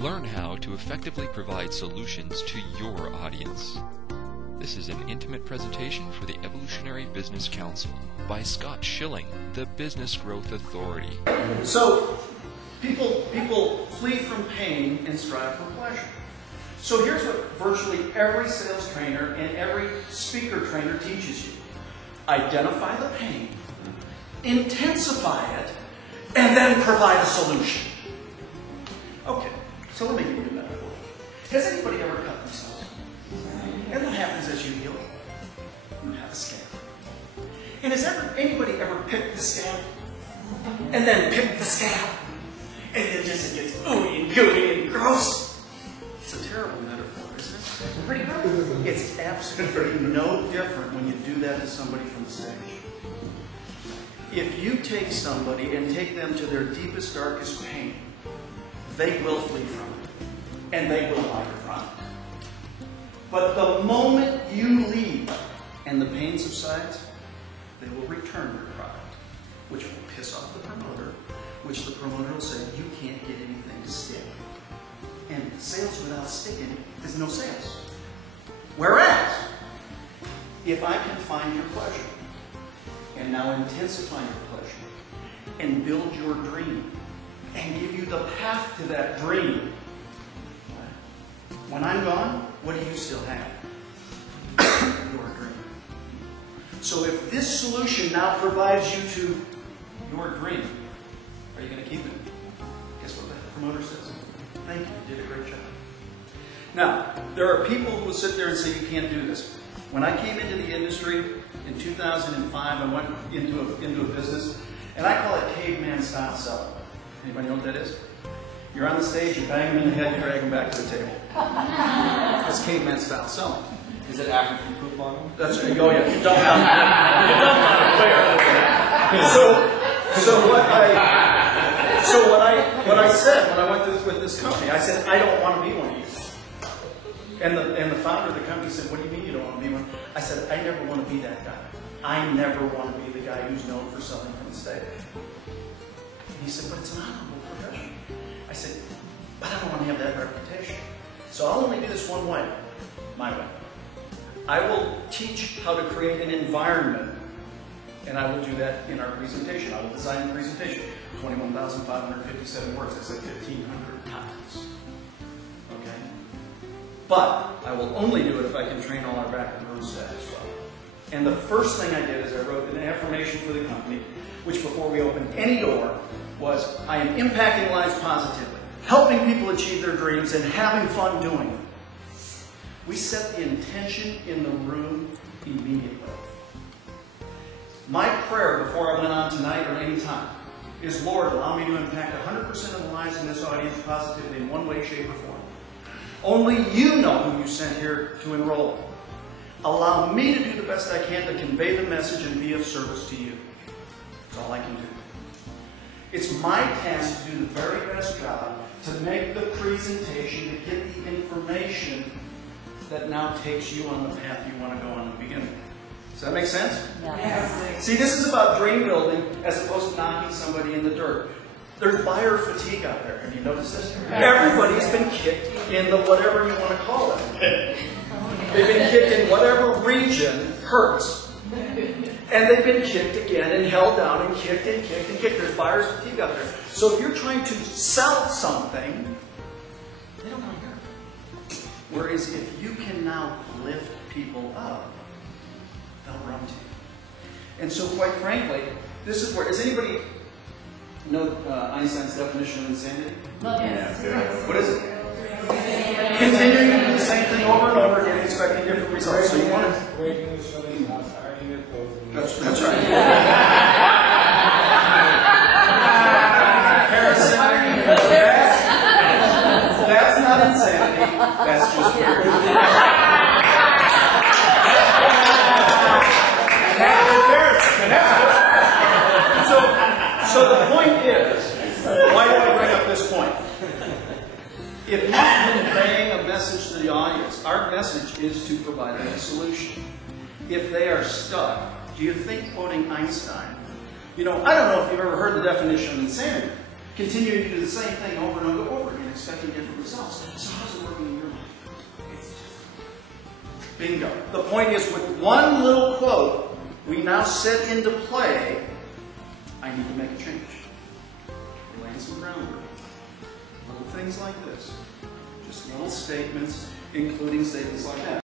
Learn how to effectively provide solutions to your audience. This is an intimate presentation for the Evolutionary Business Council by Scott Schilling, the Business Growth Authority. So, people flee from pain and strive for pleasure. So here's what virtually every sales trainer and every speaker trainer teaches you. Identify the pain, intensify it, and then provide a solution. Okay, so let me give you a metaphor. Has anybody ever cut themselves? And what happens as you heal? You have a scab. And has anybody ever picked the scab? And then picked the scab? And then just it gets ooey and gooey and gross? It's a terrible metaphor, isn't it? Pretty good. It's absolutely no different when you do that to somebody from the stage. If you take somebody and take them to their deepest, darkest pain, they will flee from it. And they will hide from it. But the moment you leave and the pain subsides, they will return your product, which will piss off the promoter, which the promoter will say, you can't get anything to stick. And sales without sticking is no sales. Whereas, if I can find your pleasure, and now intensify your pleasure, and build your dream, and give you the path to that dream, when I'm gone, what do you still have? Your dream. So if this solution now provides you to your dream, are you going to keep it? Guess what the promoter says? Thank you, you did a great job. Now, there are people who will sit there and say you can't do this. When I came into the industry in 2005, I went into a business, and I call it caveman style selling. Anybody know what that is? You're on the stage, you bang them in the head, you drag them back to the table. That's caveman style selling. Is it after you poop on them? That's right. Oh yeah, you dump on what I said when I went with this company, I said I don't want to be one of you. And the founder of the company said, what do you mean you don't want to be one? I said, I never want to be that guy. I never want to be the guy who's known for selling from the stage. And he said, but it's an honorable profession. I said, but I don't want to have that reputation. So I'll only do this one way, my way. I will teach how to create an environment, and I will do that in our presentation. I will design the presentation. 21,557 words. That's like 1,500 times. Okay? But I will only do it if I can train all our back and room staff as well. And the first thing I did is I wrote an affirmation for the company, which before we opened any door was, I am impacting lives positively, helping people achieve their dreams, and having fun doing it. We set the intention in the room immediately. My prayer before I went on tonight or any time is, Lord, allow me to impact 100% of the lives in this audience positively in one way, shape, or form. Only you know who you sent here to enroll. Allow me to do the best I can to convey the message and be of service to you. That's all I can do. It's my task to do the very best job to make the presentation, to get the information that now takes you on the path you want to go on to begin with. Does that make sense? Yes. See, this is about dream building as opposed to knocking somebody in the dirt. There's buyer fatigue out there. Have you noticed this? Everybody's been kicked in the whatever you want to call it. They've been kicked in whatever region hurts. And they've been kicked again and held down and kicked and kicked and kicked. There's buyer's fatigue out there. So if you're trying to sell something, they don't want to hear it. Whereas if you can now lift people up, they'll run to you. And so quite frankly, this is where, does anybody know Einstein's definition of insanity? Yes. What is it? Continuing to do the same thing over and over again, expecting different results. So you want to... Breaking the showing house, ironing your clothes. That's right. Harrison, that's not insanity. That's just weird. So the point is, why do I bring up this point? If you're conveying a message to the audience, our message is to provide them a solution. If they are stuck, do you think quoting Einstein, I don't know if you've ever heard the definition of insanity. continuing to do the same thing over and over again, expecting different results. So how's it working in your life? Bingo. The point is, with one little quote, we now set into play, I need to make a change. We're laying some groundwork. Little things like this. Just little statements, including statements like that.